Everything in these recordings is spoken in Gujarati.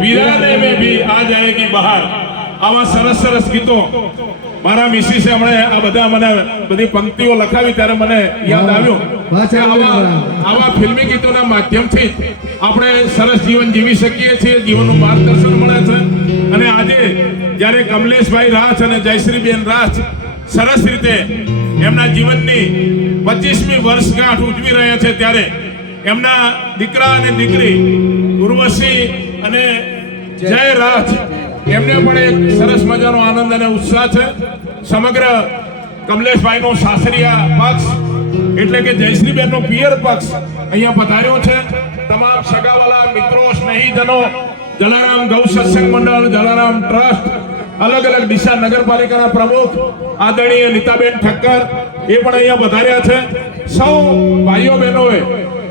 वीराने में भी आ जाएगी बहार। આવા સરસ સરસ ગીતો મારા મિસિસે હમણે આ બધા મને બધી પંક્તિઓ લખાવી ત્યારે મને યાદ આવ્યું કે આવા ફિલ્મી ગીતોના માધ્યમથી આપણે સરસ જીવન જીવી શકીએ છીએ, જીવનનું માર્ગદર્શન મળે છે। અને આજે જ્યારે કમલેશભાઈ રાજ અને જયશ્રીબેન રાજ સરસ રીતે એમના જીવનની 25મી વર્ષગાંઠ ઉજવી રહ્યા છે ત્યારે એમના દીકરા અને દીકરી ઉર્વશી અને જય રાજ એમને પણ એક સરસ મજાનો આનંદ અને ઉત્સાહ છે। સમગ્ર કમલેશભાઈનો સાસરિયા પક્ષ એટલે કે જયશ્રીબેનનો પિયર પક્ષ અહીંયા પધાર્યો છે। તમામ સગાવાલા મિત્રો, સ્નેહીજનો, જલારામ ગૌ સત્સંગ મંડળ, જલારામ ટ્રસ્ટ, અલગ અલગ દિશા નગરપાલિકાના પ્રમુખ આદરણીય નીતાબેન ઠક્કર એ પણ અહીંયા પધાર્યા છે। સૌ ભાઈઓ બહેનોએ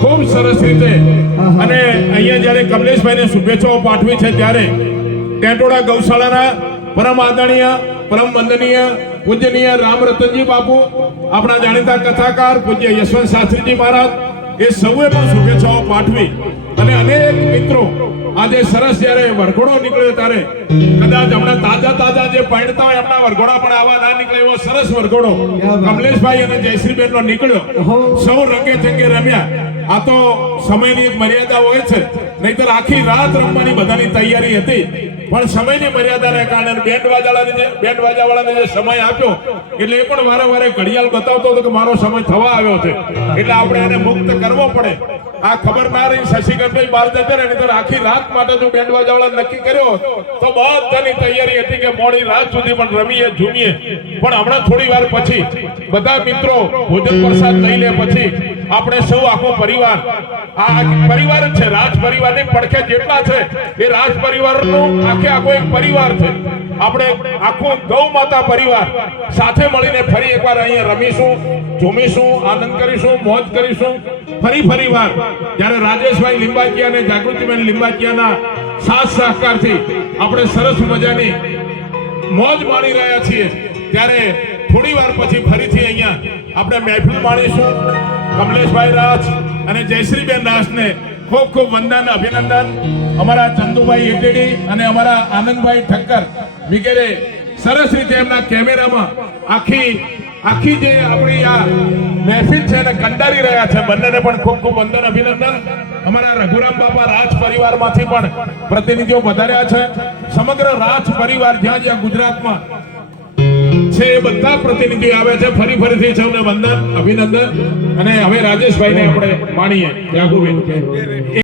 ખૂબ સરસ રીતે અને અહીંયા જ્યારે કમલેશભાઈને શુભેચ્છાઓ પાઠવી છે ત્યારે ટેટોડા ગૌશાળાના પરમ આદરણીય, પરમ વંદનીય, પૂજનીય રામ રતનજી બાપુ, આપણા જાણીતા કથાકાર પૂજ્ય યશવંત શાસ્ત્રીજી મહારાજ એ સૌએ પણ શુભેચ્છાઓ પાઠવી અને અનેક મિત્રો આજે સરસ જ્યારે વરઘોડો નીકળ્યો ત્યારે કદાચ હમણાં તાજા જે પાણતા હોય એમના વરઘોડા પણ આવા ના નીકળે એવો સરસ વરઘોડો કમલેશભાઈ અને જયશ્રીબેન નો નીકળ્યો। સૌ રંગે ચંગે રમ્યા। આ તો સમયની એક મર્યાદા હોય છે, નહીતર આખી રાત રમવાની બધાની તૈયારી હતી, પણ સમયની મર્યાદાને કારણે બેન્ડ વાજાવાળાને જે સમય આપ્યો એટલે એ પણ વારે ઘડિયાળ બતાવતો હતો કે મારો સમય થવા આવ્યો છે એટલે આપણે એને મુક્ત કરવો પડે। આ ખબર ના રહી શશિકાંતભાઈ બહાર જતા રહે, નહીતર આખી રાત માટે જો બેન્ડ વાજાવાળા નક્કી કર્યો તો બધાની તૈયારી હતી કે મોડી રાત સુધી પણ રમીએ ઝૂમીએ, પણ હમણાં થોડી વાર પછી બધા મિત્રો ભોજન પ્રસાદ લઈ લે પછી આપણે સૌ આખો પરિવાર, આ પરિવાર જ છે, રાજ પરિવારની પડખે જેટલા છે એ રાજ પરિવારનો આખો એક પરિવાર છે। આપણે આખો ગૌ માતા પરિવાર સાથે મળીને ફરી એકવાર અહીંયા રમીશું, ઝૂમીશું, આનંદ કરીશું, મોજ કરીશું। ફરી વાર જ્યારે રાજેશભાઈ લિંબાચિયા અને જાગૃતિબેન લિંબાચિયાના સાથ સહકારથી આપણે સરસ મજાની મોજ માણી રહ્યા છીએ ત્યારે થોડી વાર પછી ફરીથી અહીંયા આપણે મહેફિલ માણીશું। કમલેશભાઈ રાજ અને જયશ્રીબેન રાજને ખૂબ ખૂબ વંદન, અભિનંદન। અમારા ચંદુભાઈ એટેડી અને અમારા આનંદભાઈ ઠક્કર વગેરે સરસ રીતે એમના કેમેરામાં આખી જે આપણી આ મહેફિલ છે એને કંડારી રહ્યા છે। બંનેને પણ ખૂબ ખૂબ વંદન, અભિનંદન। અમારા રઘુરામ બાપા રાજ પરિવારમાંથી પણ પ્રતિનિધિઓ પધાર્યા છે। સમગ્ર રાજ પરિવાર જ્યાં ગુજરાતમાં છે એ બધા પ્રતિનિધિ આવે છે। ફરીથી સૌને વંદન, અભિનંદન। અને હવે રાજેશભાઈને આપણે માણીએ।